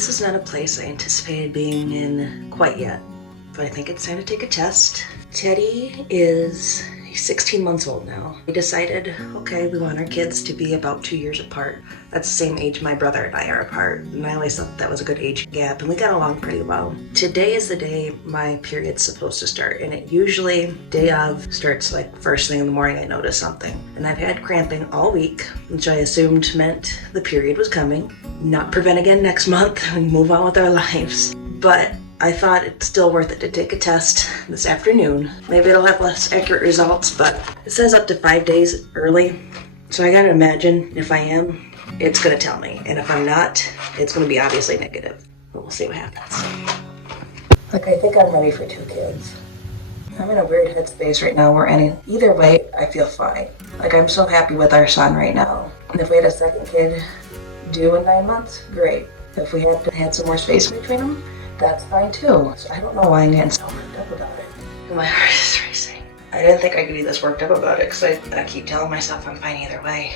This is not a place I anticipated being in quite yet, but I think it's time to take a test. Teddy is 16 months old now. We decided, okay, we want our kids to be about 2 years apart. That's the same age my brother and I are apart, and I always thought that was a good age gap, and we got along pretty well. Today is the day my period's supposed to start, and it usually, day of, starts like first thing in the morning. I notice something. And I've had cramping all week, which I assumed meant the period was coming. Not prevent again next month and move on with our lives. But I thought it's still worth it to take a test this afternoon. Maybe it'll have less accurate results, but it says up to 5 days early. So I gotta imagine if I am, it's gonna tell me. And if I'm not, it's gonna be obviously negative. But we'll see what happens. Like, I think I'm ready for 2 kids. I'm in a weird headspace right now where either way, I feel fine. Like, I'm so happy with our son right now. And if we had a second kid due in 9 months, great. If we had some more space between them, that's fine too. So I don't know why I'm getting so worked up about it. And my heart is racing. I didn't think I could be this worked up about it because I keep telling myself I'm fine either way.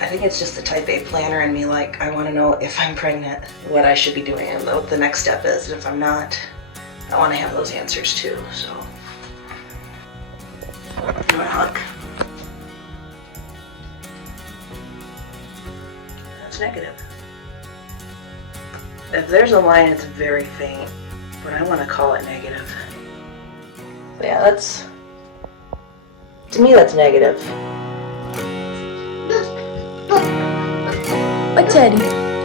I think it's just the type A planner in me, like, I want to know if I'm pregnant, what I should be doing, and what the next step is. And if I'm not, I want to have those answers too, so. You want a hug? That's negative. If there's a line, it's very faint, but I want to call it negative. So yeah, to me, that's negative. What, Teddy?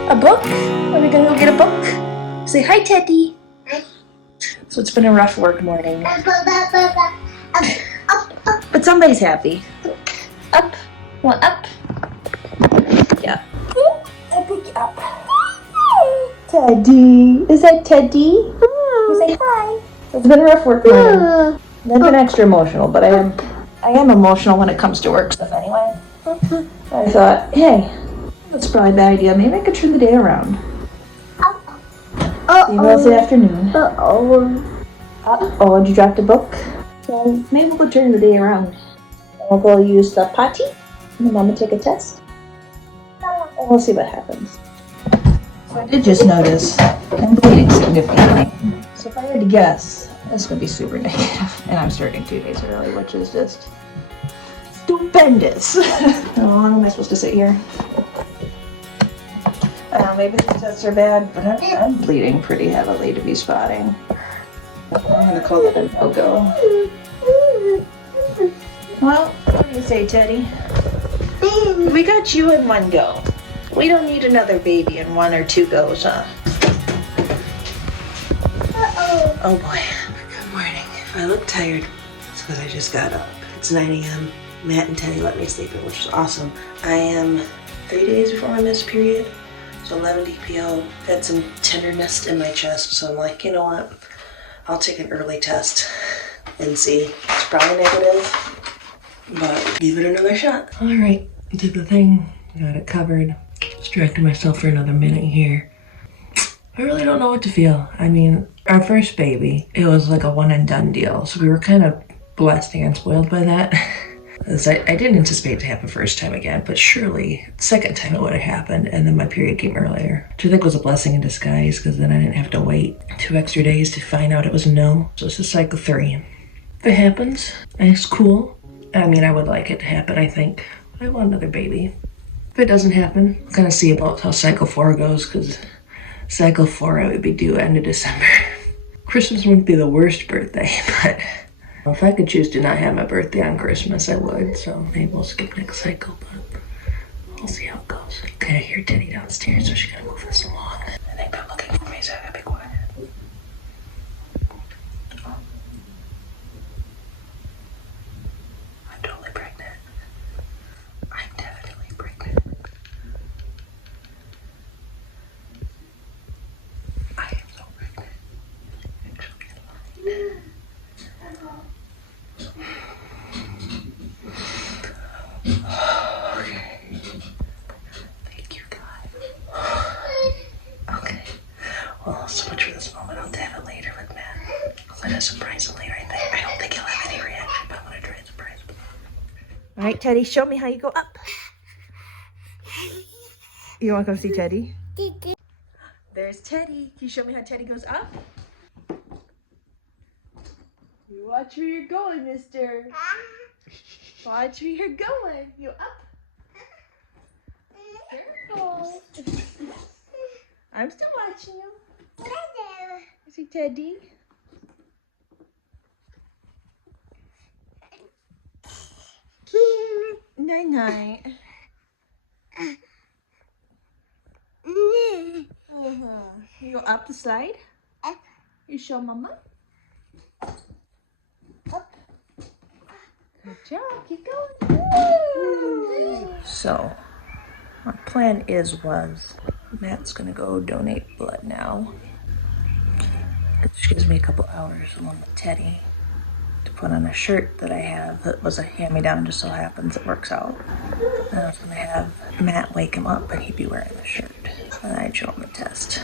A book? Are we gonna go get a book? Say hi, Teddy. So it's been a rough work morning. But somebody's happy. Up. Want up? Yeah. I pick you up. Teddy. Is that Teddy? You say hi. So it's been a rough work morning. I've been extra emotional, but I am emotional when it comes to work stuff anyway. I thought, hey, that's probably a bad idea. Maybe I could turn the day around. Even though it's the afternoon. Oh, did you drop the book? So maybe we'll go turn the day around. We'll go use the potty. And then I'm gonna take a test. And we'll see what happens. So I did just notice I'm bleeding significantly. So if I had to guess, it's gonna be super negative. And I'm starting 2 days early, which is just stupendous. How long am I supposed to sit here? I don't know, maybe these tests are bad, but I'm bleeding pretty heavily to be spotting. I'm gonna call it a no-go. Well, what do you say, Teddy? We got you in one go. We don't need another baby in 1 or 2 goes, huh? Oh boy. Good morning. If I look tired, it's because I just got up. It's 9 a.m. Matt and Teddy let me sleep in, which is awesome. I am 3 days before my missed period, so 11 DPO. Had some tenderness in my chest, so I'm like, you know what? I'll take an early test and see. It's probably negative, but give it another shot. All right, did the thing, got it covered. Distracted myself for another minute here. I really don't know what to feel. I mean, our first baby, it was like a one and done deal, so we were kind of blessed and spoiled by that. I didn't anticipate it to happen first time again, but surely second time it would have happened, and then my period came earlier, which I think was a blessing in disguise, because then I didn't have to wait 2 extra days to find out it was a no. So this is cycle 3. If it happens, it's cool. I mean, I would like it to happen, I think. I want another baby. If it doesn't happen, we'll kind of see about how cycle 4 goes, because cycle 4 I would be due end of December. Christmas wouldn't be the worst birthday, but if I could choose to not have my birthday on Christmas, I would. So maybe we'll skip next cycle, but we'll see how it goes. Okay, I hear Teddy downstairs, so she's gonna move this along. I think they're looking for me, so I gotta be quiet. I'm totally pregnant. I'm definitely pregnant. I am so pregnant. Actually, okay. Thank you, God. Okay. Well, so much for this moment. I'll have it later with Matt. I'm gonna surprise him later, I think. I don't think he'll have any reaction, but I'm gonna try and surprise him. All right, Teddy, show me how you go up. You wanna come see Teddy? There There's Teddy. Can you show me how Teddy goes up? You watch where you're going, mister. Watch where you're going. You up? Careful. I'm still watching you. You see Teddy? Night night. You go up the slide? You show mama? Up. Good job. Keep going. Woo. So, our plan was Matt's gonna go donate blood now. Which gives me a couple hours along with Teddy to put on a shirt that I have that was a hand-me-down, just so happens it works out. And I was gonna have Matt wake him up and he'd be wearing the shirt. And I'd show him the test.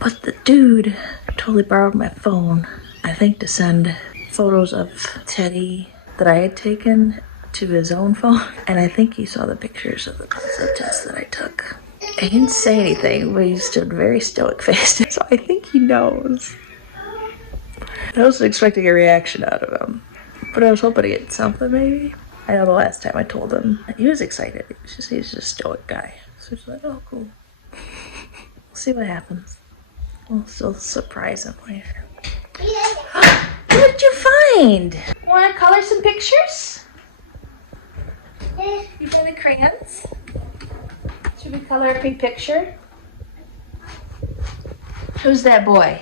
But the dude totally borrowed my phone, I think to send photos of Teddy that I had taken to his own phone. And I think he saw the pictures of the concept test that I took. He didn't say anything, but he stood very stoic faced. So I think he knows. I wasn't expecting a reaction out of him, but I was hoping to get something maybe. I know the last time I told him, he was excited. He's just a stoic guy. So he's like, oh, cool. We'll see what happens. We'll still surprise him later. What did you find? Want to color some pictures? You got any crayons? Should we color a big picture? Who's that boy?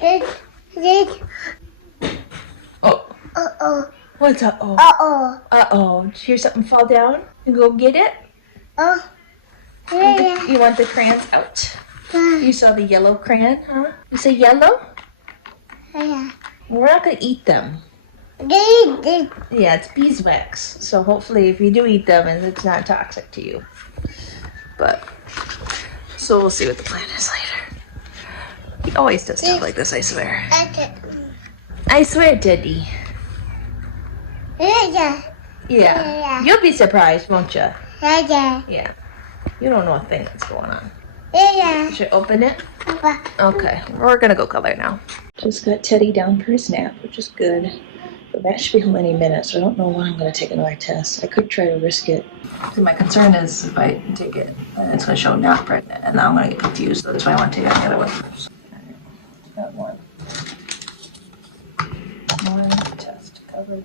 Oh. Uh-oh. What's uh-oh? Uh-oh. Uh-oh. Did you hear something fall down? You go get it? Oh. Yeah. You want the crayons out? You saw the yellow crayon, huh? You say yellow? Yeah. We're not going to eat them. Yeah, it's beeswax. So hopefully if you do eat them, it's not toxic to you. But, so we'll see what the plan is later. He always does stuff like this, I swear. I swear, Teddy. Yeah. You'll be surprised, won't you? Yeah. You don't know a thing that's going on. Should I open it? Okay, we're gonna go color now. Just got Teddy down for his nap, which is good. But Matt should be home any minute, so I don't know when I'm gonna take another test. I could try to risk it. See, my concern is if I take it, then it's gonna show not pregnant, and now I'm gonna get confused. So that's why I want to take it the other one first. Got one. One test covered.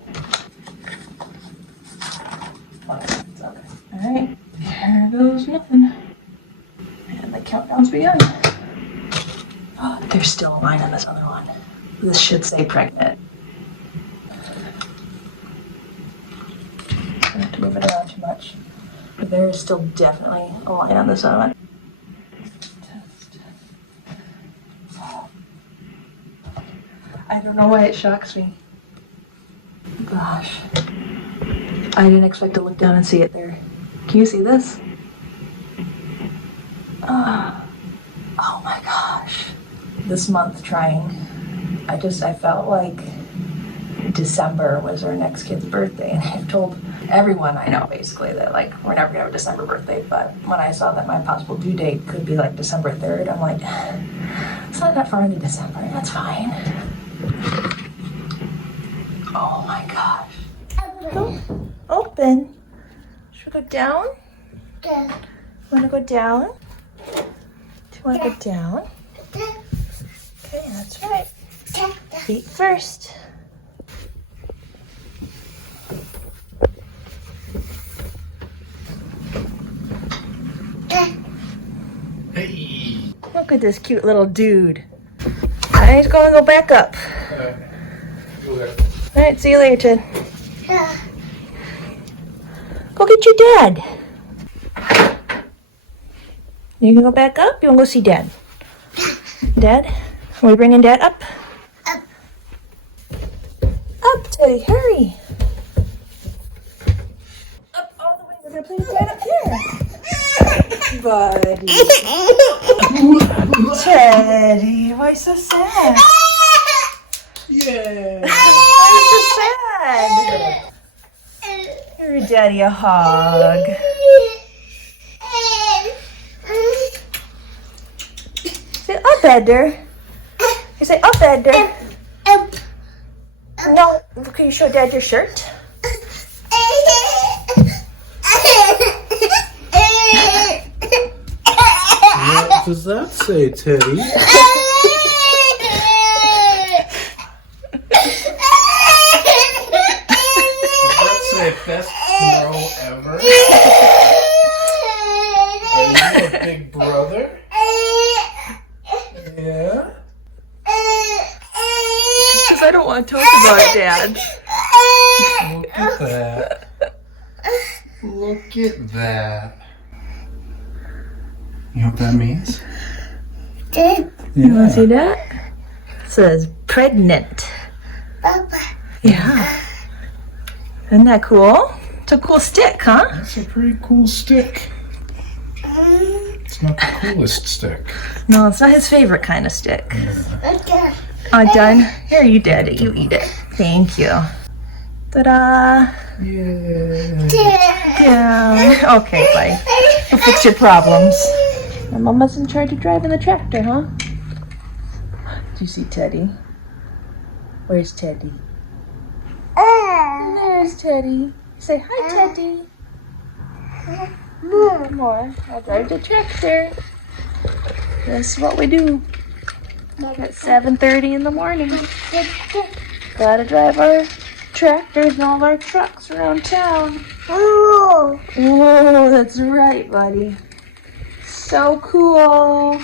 Okay. Alright, here goes nothing. And the countdown's begun. Oh, there's still a line on this other one. This should say pregnant. I don't have to move it around too much. But there is still definitely a line on this other one. Test. I don't know why it shocks me. Gosh. I didn't expect to look down and see it there. Can you see this? Oh my gosh. This month trying, I felt like December was our next kid's birthday, and I've told everyone I know basically that like we're never gonna have a December birthday, but when I saw that my possible due date could be like December 3rd, I'm like, it's not that far into December, that's fine. Oh my gosh. Open. Should we go down? Yeah. Wanna go down? Do you wanna go down? Okay, that's right. Feet first. Hey. Look at this cute little dude. Alright, he's gonna go back up. Alright, see you later, Ted. Go get your dad. You gonna go back up? You wanna go see Dad? Dad? Are we bringing Dad up? Up, Teddy, hurry. Up all the way. We're gonna play with Dad up here. Buddy. Teddy, why so sad? Yeah. Why so sad? Give your daddy a hug. Say, Abba. better. You say, oh, better. No, can you show Dad your shirt? What does that say, Teddy? Does that say best bro ever? Are you a big brother? Yeah? Because I don't want to talk about it, Dad. Look at that. Look at that. You know what that means? You want to see that? It says pregnant. Papa. Yeah. Isn't that cool? It's a cool stick, huh? That's a pretty cool stick. It's not the coolest stick. No, it's not his favorite kind of stick. Okay. All done? Here, you did it. You eat it. Thank you. Ta-da! Yeah. Yeah. Okay, bye. We'll fix your problems. My mama's in charge of driving the tractor, huh? Do you see Teddy? Where's Teddy? There's Teddy. Say hi, Teddy. More. I'll drive the tractor. That's what we do. At 7:30 in the morning. Gotta drive our tractors and all our trucks around town. Oh. Oh, that's right, buddy. So cool.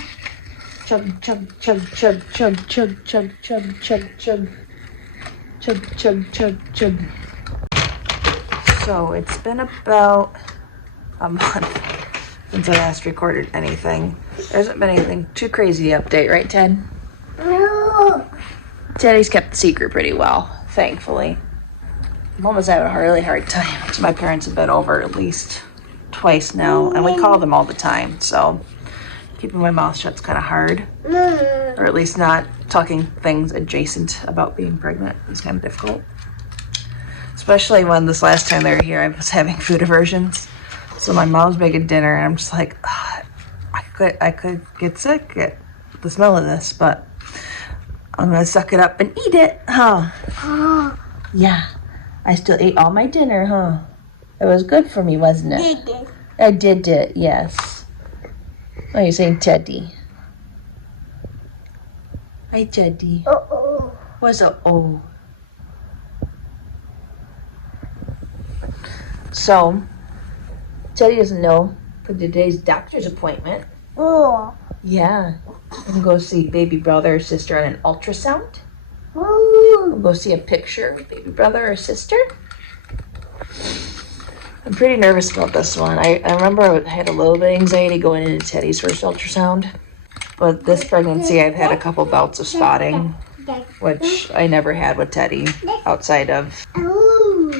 Chug, chug, chug, chug, chug, chug, chug, chug, chug, chug. Chug, chug, chug, chug. So it's been about a month since I last recorded anything. There hasn't been anything too crazy to update, right, Ted? No. Teddy's kept the secret pretty well, thankfully. Mom was having a really hard time. So my parents have been over at least twice now, and we call them all the time, so keeping my mouth shut's kind of hard, or at least not talking things adjacent about being pregnant is kind of difficult. Especially when this last time they were here, I was having food aversions. So my mom's making dinner, and I'm just like, I could get sick at the smell of this, but I'm gonna suck it up and eat it, huh? Yeah, I still ate all my dinner, huh? It was good for me, wasn't it? I did it, yes. Oh, you're saying Teddy. Hi, Teddy. Oh. What's a oh? So, Teddy doesn't know for today's doctor's appointment. Oh. Yeah. We'll go see baby brother or sister on an ultrasound. Oh. We'll go see a picture of baby brother or sister. I'm pretty nervous about this one. I remember I had a little bit of anxiety going into Teddy's first ultrasound. But this pregnancy, I've had a couple bouts of spotting, which I never had with Teddy outside of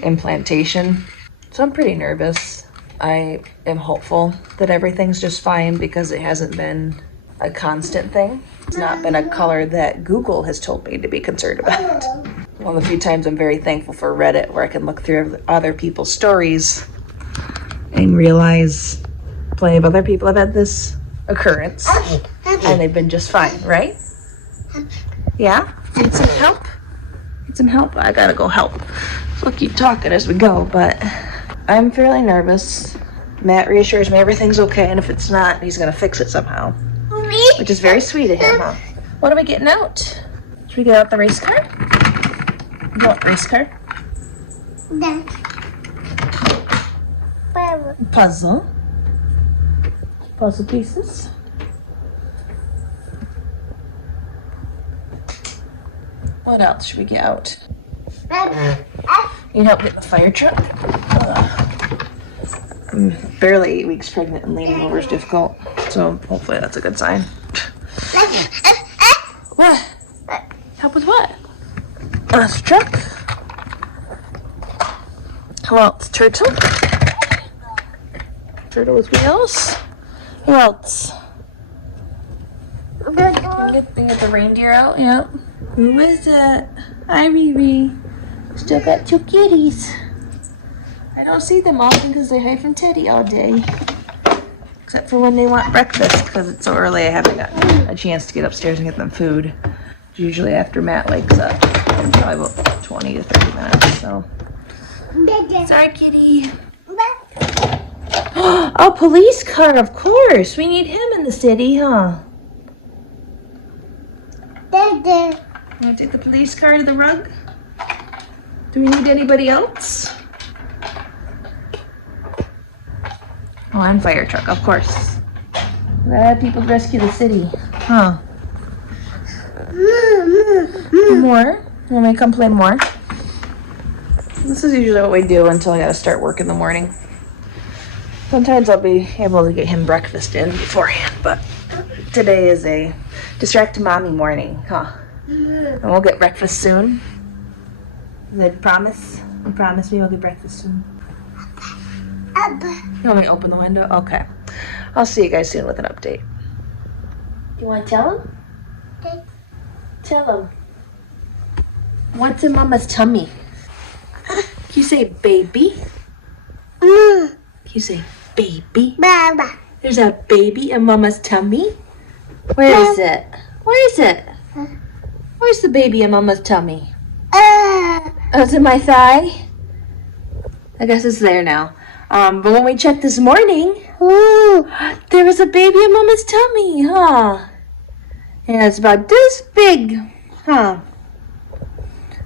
implantation. So I'm pretty nervous. I am hopeful that everything's just fine because it hasn't been a constant thing. It's not been a color that Google has told me to be concerned about. One of the few times I'm very thankful for Reddit, where I can look through other people's stories and realize plenty of other people have had this occurrence and they've been just fine, right? Yeah? Need some help? Need some help? I gotta go help. So we'll keep talking as we go, but I'm fairly nervous. Matt reassures me everything's okay, and if it's not, he's gonna fix it somehow. Which is very sweet of him, huh? What are we getting out? Should we get out the race car? What race car? Puzzle. Puzzle pieces. What else should we get out? You help get the fire truck? I'm barely 8 weeks pregnant and leaning over is difficult, so hopefully that's a good sign. What? Help with what? The truck? Who else? Turtle? Turtle with wheels? Who else? You get the reindeer out? Yep. Who is it? Hi, Riri. Still got 2 kitties. I don't see them often because they hide from Teddy all day. except for when they want breakfast, because it's so early I haven't gotten a chance to get upstairs and get them food. Usually after Matt wakes up, probably about 20 to 30 minutes, so. Sorry, kitty. Oh, police car, of course. We need him in the city, huh? Want to take the police car to the rug? Do we need anybody else? Oh, and fire truck, of course. People rescue the city, huh? More? You want me to come play more? This is usually what we do until I gotta start work in the morning. Sometimes I'll be able to get him breakfast in beforehand, but today is a distracted mommy morning, huh? And we'll get breakfast soon. Is that a promise? You promise me we'll get breakfast soon? You want me to open the window? Okay. I'll see you guys soon with an update. You want to tell him? Okay. Tell him. What's in Mama's tummy? Can you say baby? Can you say baby? Baba. There's a baby in Mama's tummy? Where is it? Where is it? Where's the baby in Mama's tummy? Oh, it's in my thigh? I guess it's there now. But when we checked this morning, there was a baby in Mama's tummy, huh? Yeah, it's about this big, huh?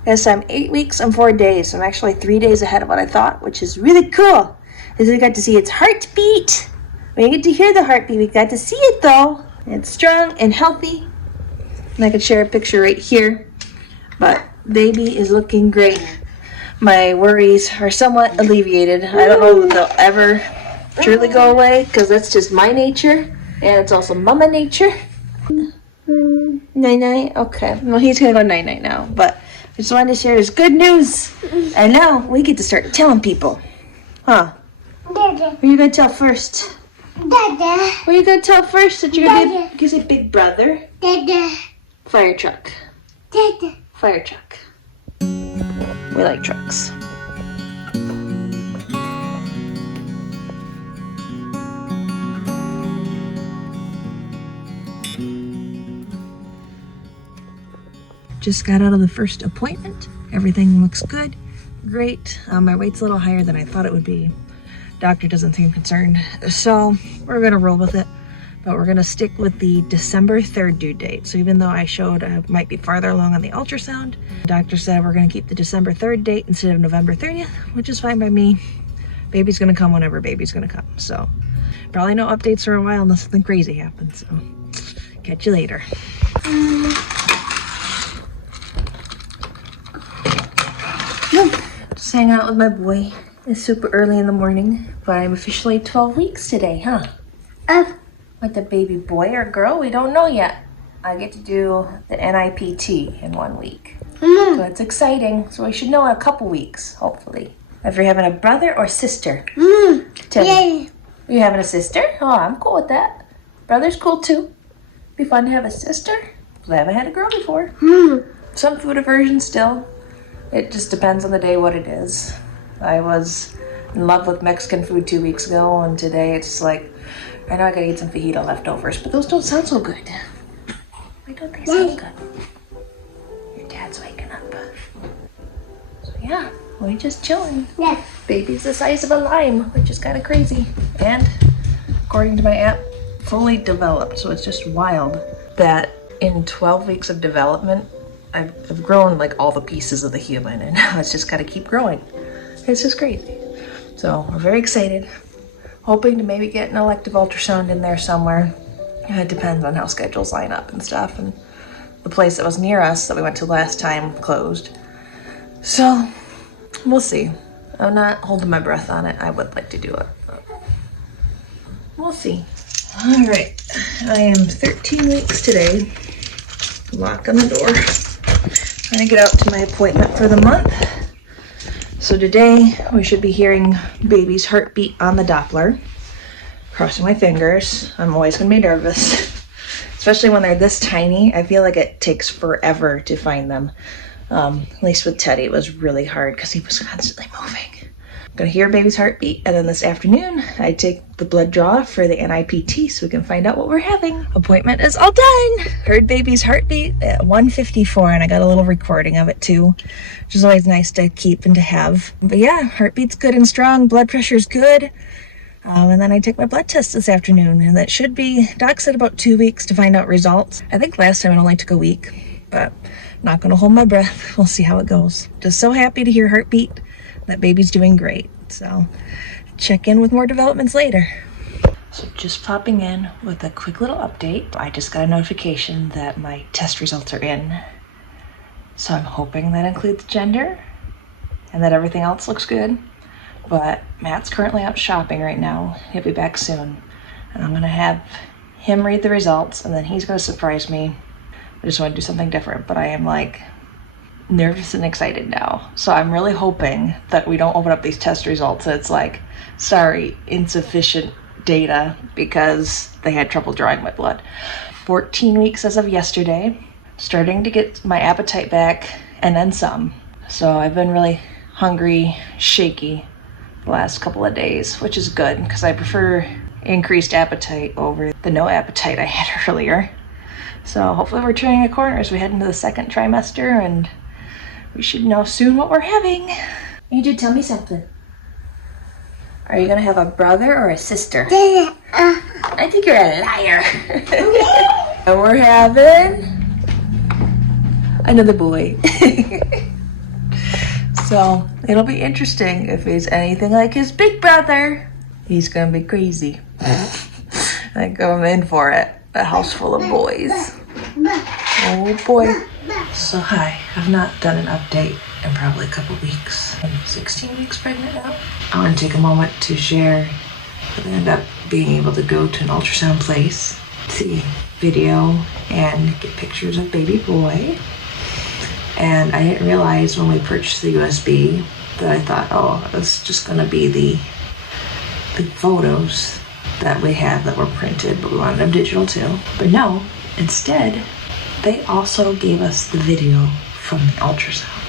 Yes, I'm 8 weeks and 4 days. I'm actually 3 days ahead of what I thought, which is really cool. Because we got to see its heartbeat. We didn't get to hear the heartbeat. We got to see it, though. It's strong and healthy. And I could share a picture right here. But baby is looking great. My worries are somewhat alleviated. I don't know that they'll ever truly go away, because that's just my nature. And it's also mama nature. Night-night? Okay. Well, he's going to go night-night now. But I just wanted to share his good news. And now we get to start telling people. Huh? Dada. Who are you going to tell first? Dada. What are you going to tell first that you're going to be? You can say big brother. Dada. Fire truck. Dada. Fire truck. We like trucks. Just got out of the first appointment. Everything looks good. Great. My weight's a little higher than I thought it would be. Doctor doesn't seem concerned. So we're going to roll with it. But we're going to stick with the December 3rd due date. So even though I showed I might be farther along on the ultrasound, the doctor said we're going to keep the December 3rd date instead of November 30th, which is fine by me. Baby's going to come whenever baby's going to come. So probably no updates for a while unless something crazy happens. So catch you later. Just hanging out with my boy. It's super early in the morning, but I'm officially 12 weeks today, huh? With the baby boy or girl, we don't know yet. I get to do the NIPT in 1 week. So it's exciting. So we should know in a couple weeks, hopefully. If you're having a brother or sister. Tell me. Are you having a sister? Oh, I'm cool with that. Brother's cool too. Be fun to have a sister. I haven't had a girl before. Some food aversion still. It just depends on the day what it is. I was in love with Mexican food 2 weeks ago, and today it's like, I know I gotta eat some fajita leftovers, but those don't sound so good. Why don't they sound good? Your dad's waking up. So yeah, we're just chilling. Yeah. Baby's the size of a lime, which is kind of crazy. And according to my app, fully developed. So it's just wild that in 12 weeks of development, I've grown like all the pieces of the human, and now it's just got to keep growing. It's just crazy. So we're very excited. Hoping to maybe get an elective ultrasound in there somewhere. It depends on how schedules line up and stuff. And the place that was near us that we went to last time closed. So we'll see. I'm not holding my breath on it. I would like to do it. We'll see. All right. I am 13 weeks today. Lock on the door. Trying to get out to my appointment for the month. So today we should be hearing baby's heartbeat on the Doppler. Crossing my fingers. I'm always gonna be nervous, especially when they're this tiny. I feel like it takes forever to find them. At least with Teddy, it was really hard because he was constantly moving. Gonna hear baby's heartbeat, and then this afternoon I take the blood draw for the NIPT so we can find out what we're having. Appointment is all done. Heard baby's heartbeat at 1:54, and I got a little recording of it too, which is always nice to keep and to have. But yeah, heartbeat's good and strong, blood pressure's good. And then I take my blood test this afternoon, and that should be, Doc said about 2 weeks to find out results. I think last time it only took a week, but not gonna hold my breath. We'll see how it goes. Just so happy to hear heartbeat. That baby's doing great. So check in with more developments later. So just popping in with a quick little update. I just got a notification that my test results are in. So I'm hoping that includes gender and that everything else looks good. But Matt's currently out shopping right now. He'll be back soon. And I'm gonna have him read the results, and then he's gonna surprise me. I just want to do something different, but I am like nervous and excited now. So I'm really hoping that we don't open up these test results and it's like, sorry, insufficient data because they had trouble drawing my blood. 14 weeks as of yesterday, starting to get my appetite back and then some. So I've been really hungry, shaky the last couple of days, which is good because I prefer increased appetite over the no appetite I had earlier. So hopefully we're turning a corner as we head into the second trimester, and we should know soon what we're having. You did tell me something. Are you gonna have a brother or a sister? I think you're a liar. And we're having another boy. So it'll be interesting if he's anything like his big brother. He's gonna be crazy. Like, I'm in for it. A house full of boys. Oh boy. So hi, I've not done an update in probably a couple weeks. I'm 16 weeks pregnant now. I want to take a moment to share that I ended up being able to go to an ultrasound place, see video, and get pictures of baby boy. And I didn't realize when we purchased the USB that I thought, oh, it's just gonna be the photos that we have that were printed, but we wanted them digital too. But no, instead, they also gave us the video from the ultrasound.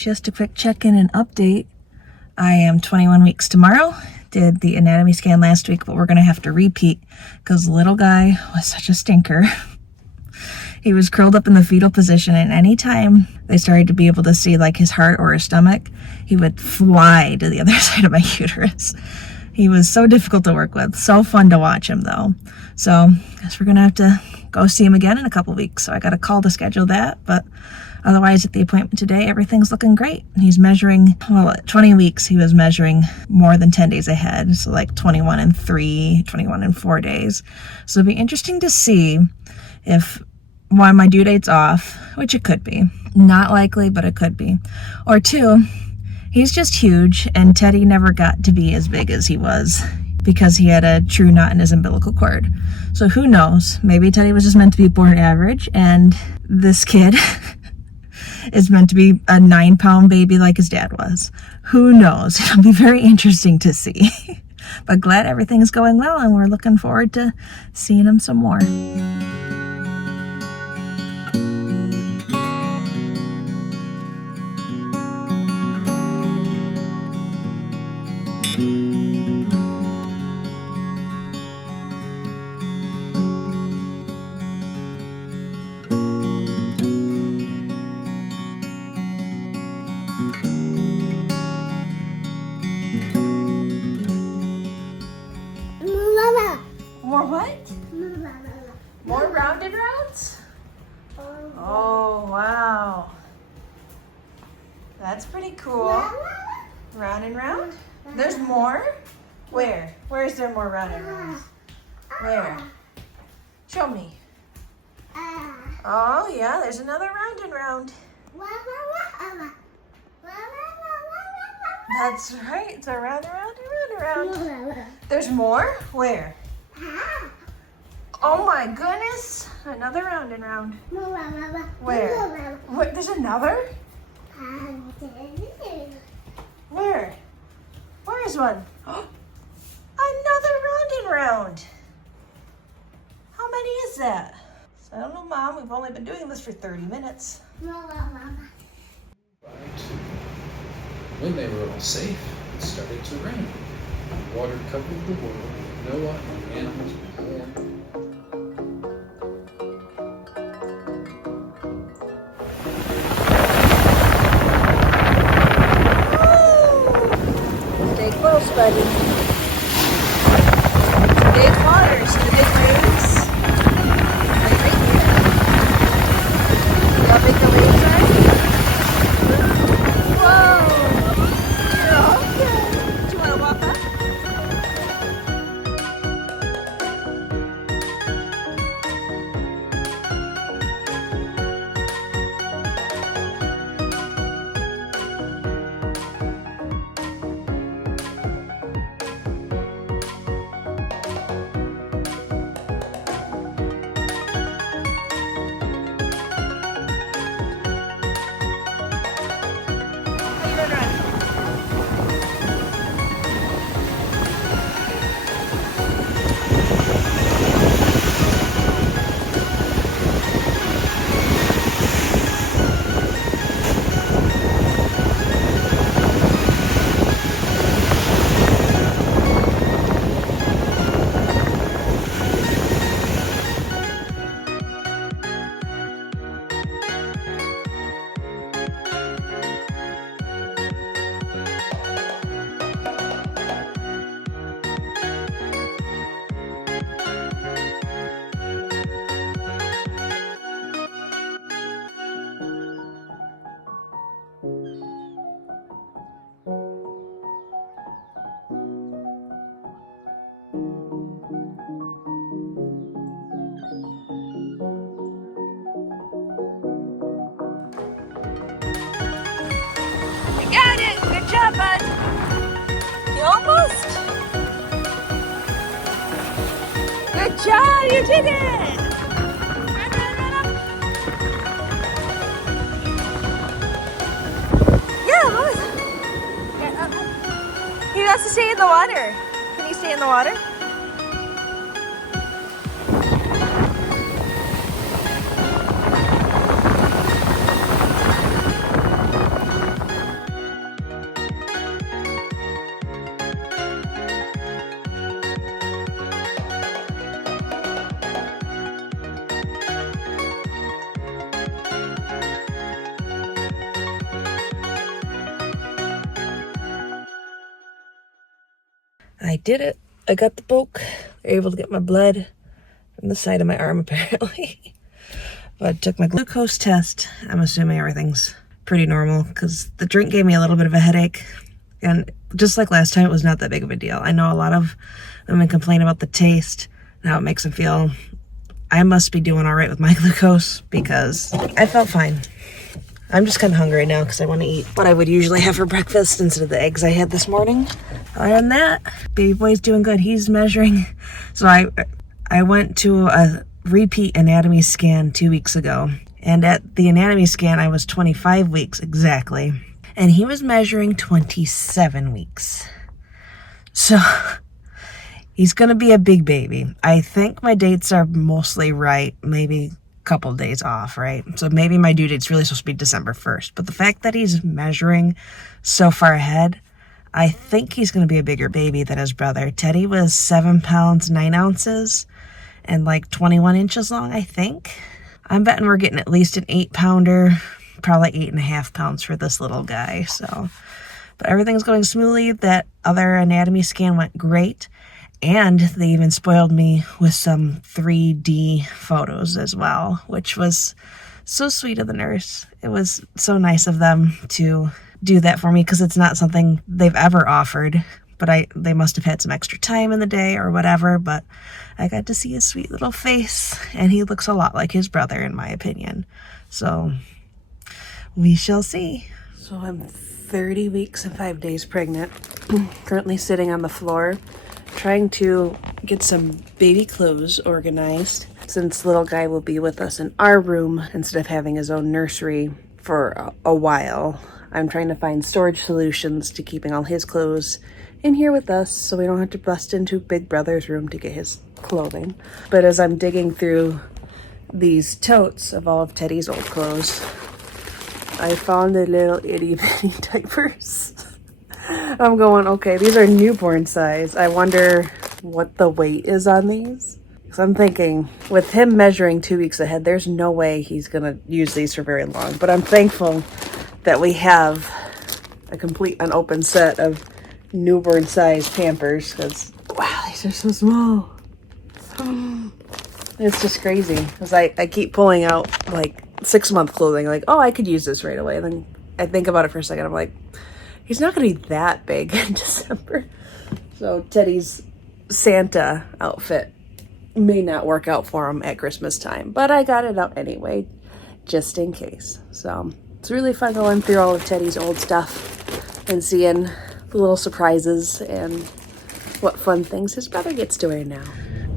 Just a quick check-in and update. I am 21 weeks tomorrow. Did the anatomy scan last week, but we're gonna have to repeat because the little guy was such a stinker. He was curled up in the fetal position, and anytime they started to be able to see like his heart or his stomach, he would fly to the other side of my uterus. He was so difficult to work with. So fun to watch him though. So I guess we're gonna have to go see him again in a couple weeks. So I got a call to schedule that, but otherwise at the appointment today, everything's looking great. He's measuring, well, at 20 weeks, he was measuring more than 10 days ahead. So like 21 and 3, 21 and 4 days. So it'll be interesting to see if one, my due date's off, which it could be. Not likely, but it could be. Or 2, he's just huge, and Teddy never got to be as big as he was because he had a true knot in his umbilical cord. So who knows? Maybe Teddy was just meant to be born average, and this kid is meant to be a 9-pound baby like his dad was. Who knows? It'll be very interesting to see. But glad everything's going well, and we're looking forward to seeing him some more. More what? More rounded rounds? Oh, wow. That's pretty cool. Round and round? There's more? Where? Where is there more round and rounds? Where? Show me. Oh, yeah, there's another round and round. That's right. It's a round and round and round and round. There's more? Where? Oh my goodness. Another round and round. Where? What? There's another? Where? Where is one? Another round and round. How many is that? So I don't know, Mom. We've only been doing this for 30 minutes. When they were all safe, it started to rain. Water covered the world. Noah and animals were born. Stay close, buddy. Big water. See the big waves? Like right here. See how big the waves are? Whoa! You're all good. Do you want to walk up? Got it! Good job, bud! You almost? Good job! You did it! Run, run, run up! Yeah, almost. Yeah, up. He wants to stay in the water. Can you stay in the water? I did it. I got the bulk. Able to get my blood from the side of my arm, apparently. But I took my glucose test. I'm assuming everything's pretty normal because the drink gave me a little bit of a headache. And just like last time, it was not that big of a deal. I know a lot of women complain about the taste and how it makes them feel. I must be doing all right with my glucose because I felt fine. I'm just kind of hungry now because I want to eat what I would usually have for breakfast instead of the eggs I had this morning. Other than that, baby boy's doing good. He's measuring. So I went to a repeat anatomy scan 2 weeks ago. And at the anatomy scan, I was 25 weeks exactly. And he was measuring 27 weeks. So he's going to be a big baby. I think my dates are mostly right. Maybe couple days off, right? So maybe my due date's really supposed to be December 1st. But the fact that he's measuring so far ahead, I think he's going to be a bigger baby than his brother. Teddy was 7 pounds, 9 ounces and like 21 inches long, I think. I'm betting we're getting at least an 8-pounder, probably 8.5 pounds for this little guy. So, but everything's going smoothly. That other anatomy scan went great. And they even spoiled me with some 3D photos as well, which was so sweet of the nurse. It was so nice of them to do that for me because it's not something they've ever offered. But they must have had some extra time in the day or whatever. But I got to see his sweet little face, and he looks a lot like his brother, in my opinion. So we shall see. So I'm 30 weeks and 5 days pregnant, currently sitting on the floor, trying to get some baby clothes organized since little guy will be with us in our room instead of having his own nursery for a while. I'm trying to find storage solutions to keeping all his clothes in here with us so we don't have to bust into Big Brother's room to get his clothing. But as I'm digging through these totes of all of Teddy's old clothes, I found the little itty bitty diapers. I'm going, okay, these are newborn size. I wonder what the weight is on these. Because I'm thinking, with him measuring 2 weeks ahead, there's no way he's going to use these for very long. But I'm thankful that we have a complete unopened set of newborn size Pampers. Because, wow, these are so small. It's just crazy. Because I keep pulling out, like, 6-month clothing. Like, oh, I could use this right away. And then I think about it for a second. I'm like, he's not going to be that big in December. So Teddy's Santa outfit may not work out for him at Christmas time. But I got it out anyway, just in case. So it's really fun going through all of Teddy's old stuff and seeing the little surprises and what fun things his brother gets to wear now.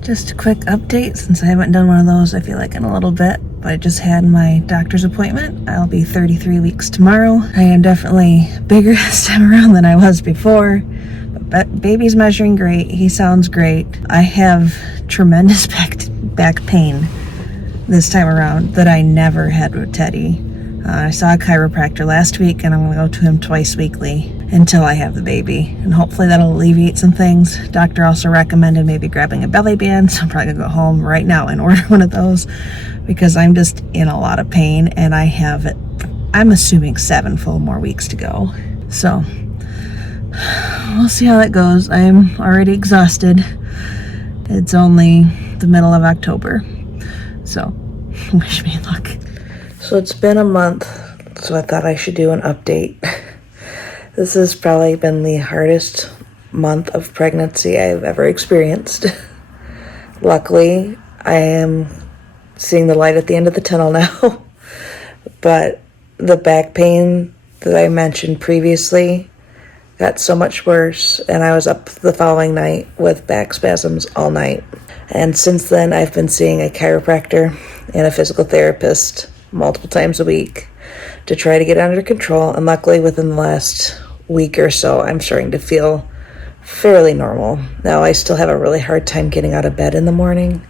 Just a quick update since I haven't done one of those, I feel like, in a little bit. But I just had my doctor's appointment. I'll be 33 weeks tomorrow. I am definitely bigger this time around than I was before. But baby's measuring great. He sounds great. I have tremendous back pain this time around that I never had with Teddy. I saw a chiropractor last week, and I'm going to go to him twice weekly until I have the baby. And hopefully that'll alleviate some things. Doctor also recommended maybe grabbing a belly band, so I'm probably going to go home right now and order one of those because I'm just in a lot of pain, and I have it, I'm assuming 7 full more weeks to go. So we'll see how that goes. I am already exhausted. It's only the middle of October, so wish me luck. So it's been a month, so I thought I should do an update. This has probably been the hardest month of pregnancy I've ever experienced. Luckily, I am seeing the light at the end of the tunnel now. But the back pain that I mentioned previously got so much worse, and I was up the following night with back spasms all night. And since then, I've been seeing a chiropractor and a physical therapist multiple times a week to try to get under control. And luckily, within the last week or so, I'm starting to feel fairly normal. Now, I still have a really hard time getting out of bed in the morning,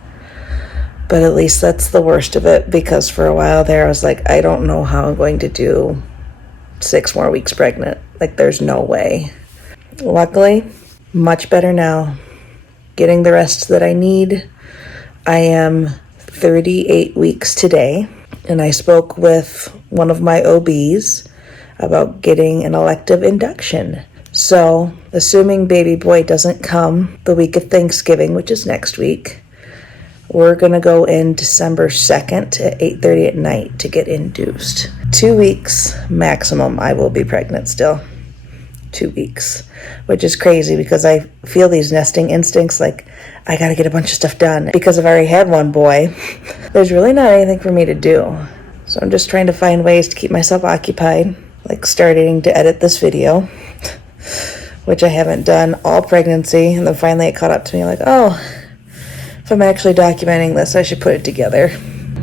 but at least that's the worst of it, because for a while there, I was like, I don't know how I'm going to do 6 more weeks pregnant. Like, there's no way. Luckily, much better now. Getting the rest that I need. I am 38 weeks today, and I spoke with one of my OBs about getting an elective induction So, assuming baby boy doesn't come the week of Thanksgiving, which is next week, we're gonna go in December 2nd at 8:30 at night to get induced. 2 weeks maximum I will be pregnant still. 2 weeks, which is crazy because I feel these nesting instincts like I gotta get a bunch of stuff done. Because I've already had one boy, there's really not anything for me to do. So I'm just trying to find ways to keep myself occupied, like starting to edit this video, which I haven't done all pregnancy, and then finally it caught up to me like, oh, if I'm actually documenting this, I should put it together.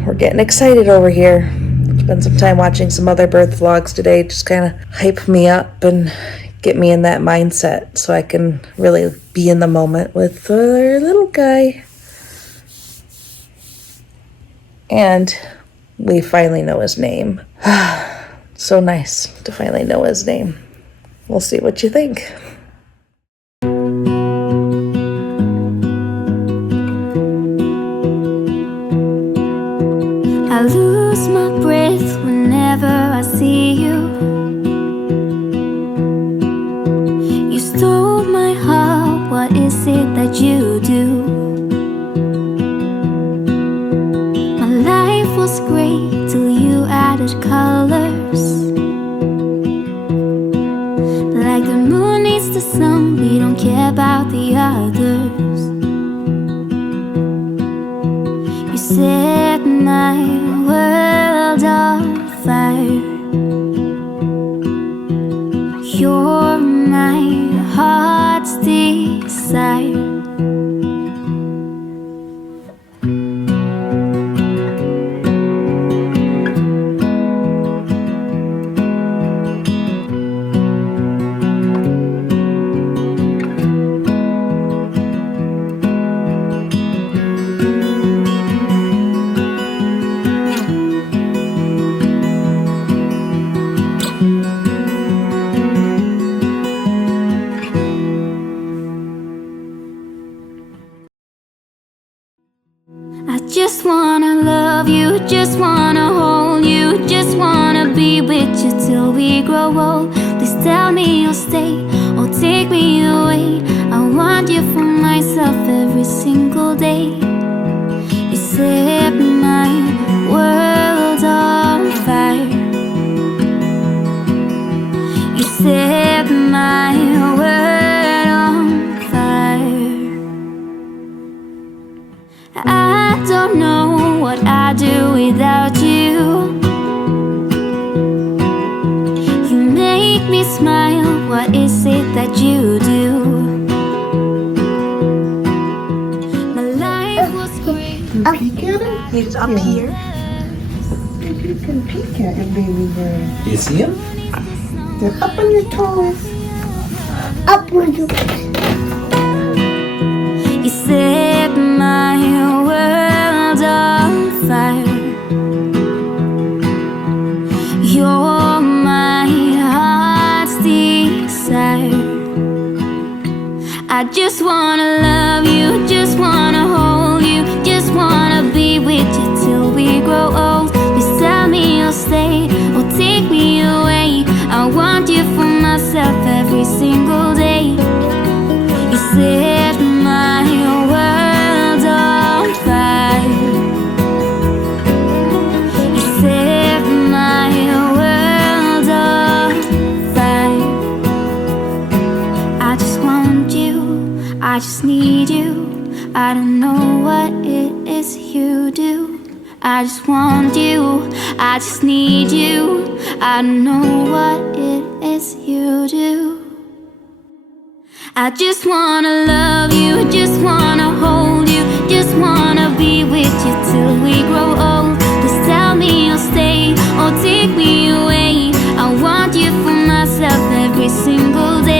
We're getting excited over here. Spend some time watching some other birth vlogs today, just kind of hype me up and get me in that mindset so I can really be in the moment with our little guy. And we finally know his name. So nice to finally know his name. We'll see what you think. I lose my breath whenever I see you. You stole my heart, what is it that you do? My life was great till you added colors. Like the moon needs the sun, we don't care about the others. You set my world on fire. You're my heart's desire. Just wanna love you, just wanna hold you, just wanna be with you till we grow old. Please tell me you'll stay or take me away. I want you for myself every single day. You set my world on fire. You set my world on fire. I don't know what I'd do without you. You make me smile, what is it that you do? My life was great. Peek at it? He's up here. You can peek at it, baby bird. You see him? They're up on your toes. Up with you. You set my world on fire. You're my heart's desire. I just wanna love you, just wanna hold you, just wanna be with you till we grow old. Please tell me you'll stay or take me away. I want you for myself every single day. You set my world on fire. You set my world on fire. I just want you, I just need you. I don't know what it is you do. I just want you, I just need you. I don't know what it is you do. I just wanna love you, just wanna hold you, just wanna be with you till we grow old. Please tell me you'll stay or take me away. I want you for myself every single day.